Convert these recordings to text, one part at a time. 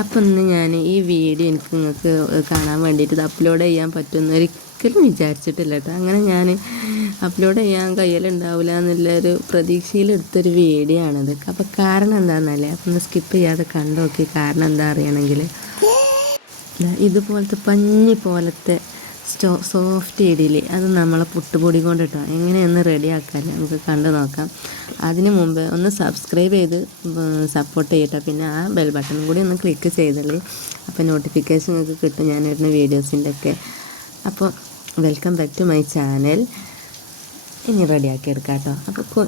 അപ്പം ഇന്ന് ഞാൻ ഈ വീഡിയോ നിങ്ങൾക്ക് കാണാൻ വേണ്ടിയിട്ട് ഇത് അപ്ലോഡ് ചെയ്യാൻ പറ്റുമെന്ന് ഒരിക്കലും വിചാരിച്ചിട്ടില്ല കേട്ടോ. അങ്ങനെ ഞാൻ അപ്ലോഡ് ചെയ്യാൻ കയ്യിലുണ്ടാവില്ല എന്നുള്ളൊരു പ്രതീക്ഷയിലെടുത്തൊരു വീഡിയോ ആണിത്. അപ്പോൾ കാരണം എന്താണെന്നല്ലേ, അപ്പം ഒന്ന് സ്കിപ്പ് ചെയ്യാതെ കണ്ടു നോക്കി. കാരണം എന്താ അറിയണമെങ്കിൽ, ഇതുപോലത്തെ പഞ്ഞി പോലത്തെ സോഫ്റ്റ് ഇഡലി അത് നമ്മളെ പുട്ടുപൊടി കൊണ്ട് കേട്ടോ എങ്ങനെയൊന്ന് റെഡിയാക്കാൻ നമുക്ക് കണ്ടു നോക്കാം. അതിന് മുമ്പ് ഒന്ന് സബ്സ്ക്രൈബ് ചെയ്ത് സപ്പോർട്ട് ചെയ്യട്ടോ. പിന്നെ ആ ബെൽ ബട്ടൺ കൂടി ഒന്ന് ക്ലിക്ക് ചെയ്തോളൂ. അപ്പോൾ നോട്ടിഫിക്കേഷൻ നിങ്ങൾക്ക് കിട്ടും ഞാൻ ഇടുന്ന വീഡിയോസിൻ്റെ ഒക്കെ. അപ്പോൾ welcome back to my channel. ഇനി റെഡിയാക്കി എടുക്കാം കേട്ടോ. അപ്പോൾ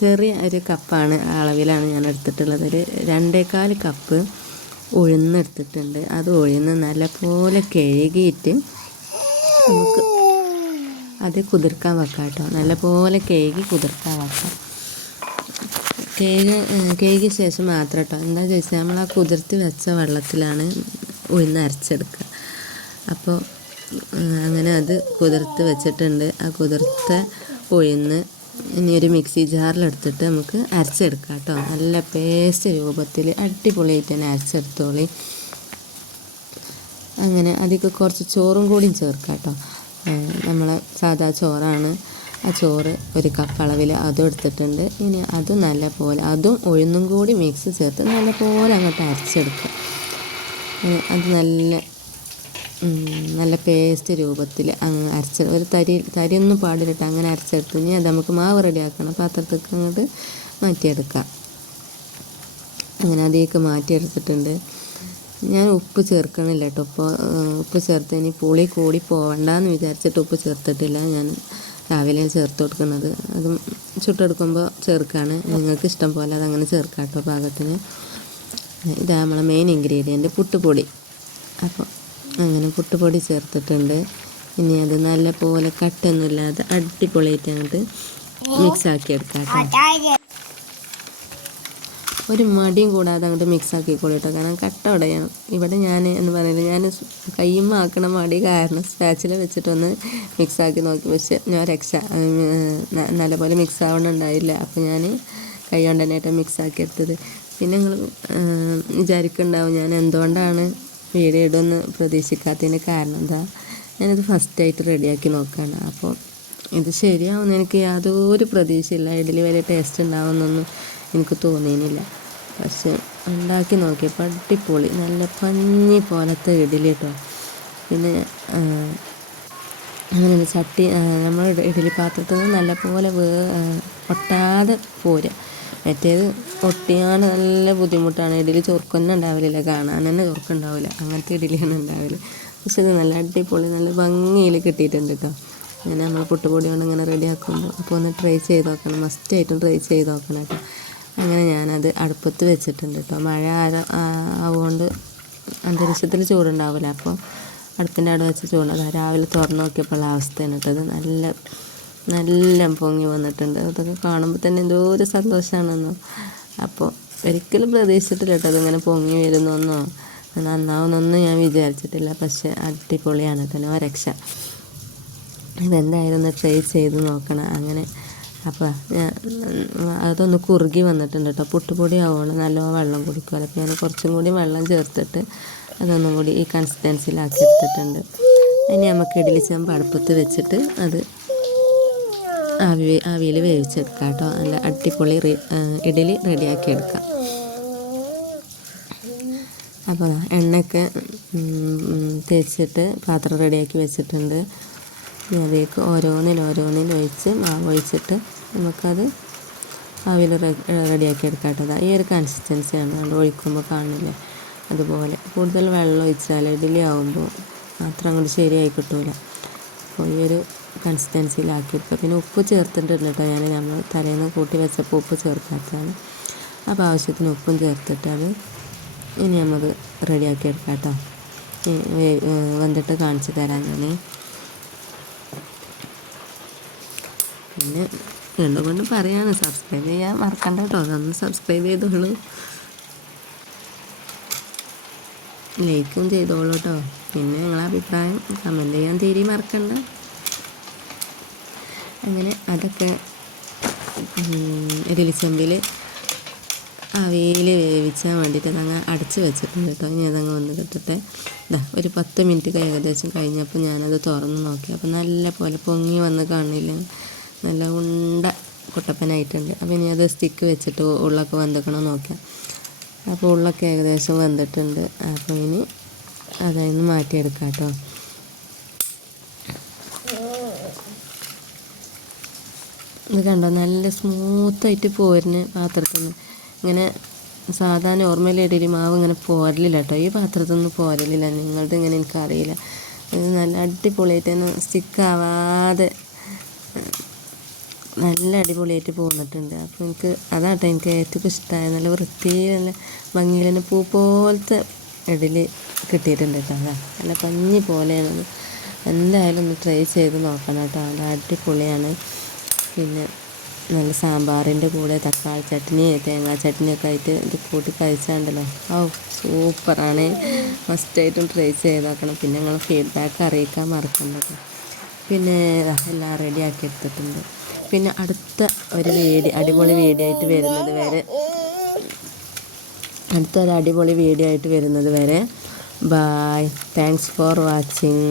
ചെറിയ ഒരു കപ്പാണ് അളവിലാണ് ഞാൻ എടുത്തിട്ടുള്ളത്. ഒരു 2.25 കപ്പ് ഉഴുന്നെടുത്തിട്ടുണ്ട്. അത് ഉഴുന്ന് നല്ലപോലെ കഴുകിയിട്ട് നമുക്ക് അത് കുതിർക്കാൻ വെക്കാം കേട്ടോ. നല്ലപോലെ കഴുകി കുതിർക്കാൻ വെക്കാം. കഴുകിയ ശേഷം മാത്രം കേട്ടോ. എന്താ ചോദിച്ചാൽ നമ്മൾ ആ കുതിർത്തി വെച്ച വെള്ളത്തിലാണ് ഉഴുന്ന് അരച്ചെടുക്കുക. അപ്പോൾ അങ്ങനെ അത് കുതിർത്ത് വെച്ചിട്ടുണ്ട്. ആ കുതിർത്ത ഉഴുന്ന് ഇനി ഒരു മിക്സി ജാറിലെടുത്തിട്ട് നമുക്ക് അരച്ചെടുക്കാം കേട്ടോ. നല്ല പേസ്റ്റ് രൂപത്തിൽ അടിപൊളിയായിട്ട് തന്നെ അരച്ചെടുത്തോളി. അങ്ങനെ അതിലേക്ക് കുറച്ച് ചോറും കൂടിയും ചേർക്കാം കേട്ടോ. നമ്മളെ സാധാ ചോറാണ്. ആ ചോറ് 1 കപ്പ് അളവിൽ അതും എടുത്തിട്ടുണ്ട്. ഇനി അതും നല്ലപോലെ അതും ഉഴുന്നും കൂടി മിക്സ് ചേർത്ത് നല്ലപോലെ അങ്ങോട്ട് അരച്ചെടുക്കുക. അത് നല്ല പേസ്റ്റ് രൂപത്തിൽ അങ്ങ് ഒരു തരിയൊന്നും പാടിലിട്ട് അങ്ങനെ അരച്ചെടുത്തു. ഇനി അത് നമുക്ക് മാവ് റെഡിയാക്കണം. പാത്രത്തേക്ക് അങ്ങോട്ട് മാറ്റിയെടുക്കാം. അങ്ങനെ അതിലേക്ക് മാറ്റിയെടുത്തിട്ടുണ്ട്. ഞാൻ ഉപ്പ് ചേർക്കണില്ല കേട്ടോ. ഇപ്പോൾ ഉപ്പ് ചേർത്ത് ഇനി പുളി കൂടി പോവണ്ടെന്ന് വിചാരിച്ചിട്ട് ഉപ്പ് ചേർത്തിട്ടില്ല. ഞാൻ രാവിലെ ചേർത്ത് കൊടുക്കുന്നത് അതും ചുട്ടെടുക്കുമ്പോൾ ചേർക്കുകയാണ്. നിങ്ങൾക്ക് ഇഷ്ടം പോലെ അതങ്ങനെ ചേർക്കാം കേട്ടോ പാകത്തിന്. ഇതാ നമ്മളെ മെയിൻ ഇൻഗ്രീഡിയൻറ്റ് പുട്ടുപൊടി. അപ്പോൾ അങ്ങനെ പുട്ടുപൊടി ചേർത്തിട്ടുണ്ട്. ഇനി അത് നല്ല പോലെ കട്ടൊന്നുമില്ലാതെ അടിപൊളിയായിട്ട് അങ്ങോട്ട് മിക്സാക്കി എടുക്കാം കേട്ടോ. ഒരു മടിയും കൂടാതെ അങ്ങോട്ട് മിക്സാക്കിക്കോളൂ കേട്ടോ. കാരണം കട്ട ഉടയണം. ഇവിടെ ഞാൻ എന്ന് പറയുന്നത് ഞാൻ കയ്യുമ്മ ആക്കണ മടി കാരണം സ്പാച്ചിൽ വെച്ചിട്ടൊന്ന് മിക്സാക്കി നോക്കി. പക്ഷെ ഞാൻ നല്ലപോലെ മിക്സ് ആവണുണ്ടായില്ല. അപ്പോൾ ഞാൻ കൈ കൊണ്ട് തന്നെ ആയിട്ട് മിക്സാക്കി എടുത്തത്. പിന്നെ നിങ്ങൾ വിചാരിക്കുന്നുണ്ടാവും ഞാൻ എന്തുകൊണ്ടാണ് വീഡിയോ ഇടുമെന്ന് പ്രതീക്ഷിക്കാത്തതിന് കാരണം എന്താ, ഞാനിത് ഫസ്റ്റായിട്ട് റെഡിയാക്കി നോക്കുകയാണ്. അപ്പോൾ ഇത് ശരിയാവുമെന്ന് എനിക്ക് യാതൊരു പ്രതീക്ഷയില്ല. ഇഡലി വലിയ ടേസ്റ്റ് ഉണ്ടാവുമെന്നൊന്നും എനിക്ക് തോന്നിയില്ല. പക്ഷെ ഉണ്ടാക്കി നോക്കിയപ്പോൾ അടിപൊളി നല്ല പഞ്ഞി പോലത്തെ ഇഡലി കേട്ടോ. പിന്നെ അങ്ങനെ ചട്ടി നമ്മൾ ഇഡലി പാത്രത്തിൽ നിന്ന് നല്ലപോലെ ഒട്ടാതെ പോരുക. മറ്റേത് ഒട്ടിയാണ് നല്ല ബുദ്ധിമുട്ടാണ്. ഇഡലി ചൊറുക്കൊന്നും ഉണ്ടാവില്ല, കാണാൻ തന്നെ ചൊറുക്കുണ്ടാവില്ല. അങ്ങനത്തെ ഇഡലിയാണ് ഉണ്ടാവില്ല. പക്ഷെ ഇത് നല്ല അടിപൊളി നല്ല ഭംഗിയിൽ കിട്ടിയിട്ടുണ്ട് കേട്ടോ. അങ്ങനെ നമ്മൾ പുട്ടുപൊടി കൊണ്ട് ഇങ്ങനെ റെഡിയാക്കുമ്പോൾ അപ്പോൾ ഒന്ന് ട്രൈ ചെയ്ത് നോക്കണം. മസ്റ്റായിട്ടും ട്രൈ ചെയ്ത് നോക്കണം കേട്ടോ. അങ്ങനെ ഞാനത് അടുപ്പത്ത് വെച്ചിട്ടുണ്ട് കേട്ടോ. മഴ ആവുകൊണ്ട് അന്തരീക്ഷത്തിൽ ചൂടുണ്ടാവില്ല. അപ്പോൾ അടുപ്പിൻ്റെ അവിടെ വെച്ച് ചൂടുണ്ട്. രാവിലെ തുറന്ന് നോക്കിയപ്പോൾ അവസ്ഥയാണ് കേട്ടത്. നല്ല പൊങ്ങി വന്നിട്ടുണ്ട്. അതൊക്കെ കാണുമ്പോൾ തന്നെ എന്തോ ഒരു സന്തോഷമാണെന്നോ. അപ്പോൾ ഒരിക്കലും പ്രതീക്ഷിച്ചിട്ടില്ല കേട്ടോ അതിങ്ങനെ പൊങ്ങി വരുന്നൊന്നോ നന്നാവുന്നൊന്നും ഞാൻ വിചാരിച്ചിട്ടില്ല. പക്ഷേ അടിപൊളിയാണ് കേട്ടോ. രക്ഷ ഇതെന്തായാലും ഒന്ന് ട്രൈ ചെയ്ത് നോക്കണം. അങ്ങനെ അപ്പോൾ അതൊന്ന് കുറുകി വന്നിട്ടുണ്ട് കേട്ടോ. പുട്ടുപൊടി ആവുകൊണ്ട് നല്ല വെള്ളം കുടിക്കുമല്ലോ. അപ്പോൾ ഞാൻ കുറച്ചും കൂടി വെള്ളം ചേർത്തിട്ട് അതൊന്നും കൂടി ഈ കൺസിസ്റ്റൻസിയിലാക്കി എടുത്തിട്ടുണ്ട്. ഇനി നമുക്ക് ഇഡലി ചെമ്പ് അടുപ്പത്ത് വെച്ചിട്ട് അത് ആവിയിൽ വേവിച്ചെടുക്കാം കേട്ടോ. നല്ല അടിപൊളി ഇഡലി റെഡിയാക്കി എടുക്കാം. അപ്പോൾ എണ്ണയൊക്കെ തേച്ചിട്ട് പാത്രം റെഡിയാക്കി വെച്ചിട്ടുണ്ട്. അതിലേക്ക് ഓരോന്നിൽ ഒഴിച്ച് മാവ് ഒഴിച്ചിട്ട് നമുക്കത് ആവിയിൽ റെഡിയാക്കി എടുക്കാം കേട്ടോ. ഈ ഒരു കൺസിസ്റ്റൻസിയാണ് നമ്മൾ ഒഴിക്കുമ്പോൾ കാണില്ലേ, അതുപോലെ. കൂടുതൽ വെള്ളം ഒഴിച്ചാൽ ഇഡലി ആകുമ്പോൾ മാത്രം അങ്ങോട്ട് ശരിയായി കിട്ടില്ല. അപ്പോൾ ഈ ഒരു കൺസിസ്റ്റൻസിയിലാക്കിയെടുക്കുക. പിന്നെ ഉപ്പ് ചേർത്തിട്ടുണ്ട് കേട്ടോ. നമ്മൾ തലേന്ന് കൂട്ടി വെച്ചപ്പോൾ ഉപ്പ് ചേർക്കാത്തതാണ്. അപ്പോൾ ആവശ്യത്തിന് ഉപ്പും ചേർത്തിട്ട് അത് ഇനി നമുക്ക് റെഡിയാക്കി എടുക്കാം കേട്ടോ. വന്നിട്ട് കാണിച്ച് തരാം ഞാൻ. പിന്നെ രണ്ടുകൊണ്ട് പറയാണ്, സബ്സ്ക്രൈബ് ചെയ്യാൻ മറക്കണ്ട കേട്ടോ. അതൊന്ന് സബ്സ്ക്രൈബ് ചെയ്തോളൂ, ലൈക്കും ചെയ്തോളൂ കേട്ടോ. പിന്നെ നിങ്ങളെ അഭിപ്രായം കമൻറ്റ് ചെയ്യാൻ തീരെ മറക്കണ്ട. അങ്ങനെ അതൊക്കെ ഇഡലിച്ചമ്പിൽ ആവിയിൽ വേവിച്ചാൻ വേണ്ടിയിട്ട് അതങ്ങ് അടച്ച് വെച്ചിട്ടുണ്ട് കേട്ടോ. ഇനി അതങ്ങ് വന്ന് കിട്ടട്ടെ. ഇതാ ഒരു 10 മിനിറ്റ് ഏകദേശം കഴിഞ്ഞപ്പോൾ ഞാനത് തുറന്ന് നോക്കി. അപ്പോൾ നല്ല പോലെ പൊങ്ങി വന്ന് കാണില്ല, നല്ല ഉണ്ട കുട്ടപ്പനായിട്ടുണ്ട്. അപ്പോൾ ഇനി അത് സ്റ്റിക്ക് വെച്ചിട്ട് ഉള്ളൊക്കെ വെന്തിക്കണം നോക്കാം. അപ്പോൾ ഉള്ളൊക്കെ ഏകദേശം വെന്തിട്ടുണ്ട്. അപ്പോൾ ഇനി അതൊന്ന് മാറ്റിയെടുക്കാം കേട്ടോ. ഇത് കണ്ടോ, നല്ല സ്മൂത്തായിട്ട് പോരുന്ന പാത്രത്തിൽ നിന്ന്. ഇങ്ങനെ സാധാ നോർമൽ ഇഡലി മാവ് ഇങ്ങനെ പോരലില്ല കേട്ടോ, ഈ പാത്രത്തിൽ നിന്ന് പോരലില്ല. നിങ്ങളുടെ ഇങ്ങനെ എനിക്കറിയില്ല. ഇത് നല്ല അടിപൊളിയായിട്ട് തന്നെ സ്റ്റിക്കാവാതെ നല്ല അടിപൊളിയായിട്ട് പോന്നിട്ടുണ്ട്. അപ്പോൾ എനിക്ക് ഏറ്റവും ഇഷ്ടമായ നല്ല വൃത്തിയിൽ നല്ല ഭംഗിയിൽ തന്നെ പൂ പോലത്തെ ഇഡലി കിട്ടിയിട്ടുണ്ട് കേട്ടോ. നല്ല പഞ്ഞി പോലെയാണത്. എന്തായാലും ഒന്ന് ട്രൈ ചെയ്ത് നോക്കണം കേട്ടോ, നല്ല അടിപൊളിയാണ്. പിന്നെ നല്ല സാമ്പാറിൻ്റെ കൂടെ തക്കാളി ചട്നി തേങ്ങാ ചട്നിയൊക്കെ ആയിട്ട് ഇത് കൂട്ടി കഴിച്ചാണ്ടല്ലോ, സൂപ്പറാണ്. മസ്റ്റായിട്ടും ട്രൈ ചെയ്ത് നോക്കണം. പിന്നെ നിങ്ങൾ ഫീഡ്ബാക്ക് അറിയിക്കാൻ മറക്കണ്ടല്ലോ. പിന്നെ എല്ലാം റെഡിയാക്കി എടുത്തിട്ടുണ്ട്. പിന്നെ അടുത്ത ഒരു അടിപൊളി വീഡിയോ ആയിട്ട് വരുന്നത് വരെ ബായ്. Thanks for watching.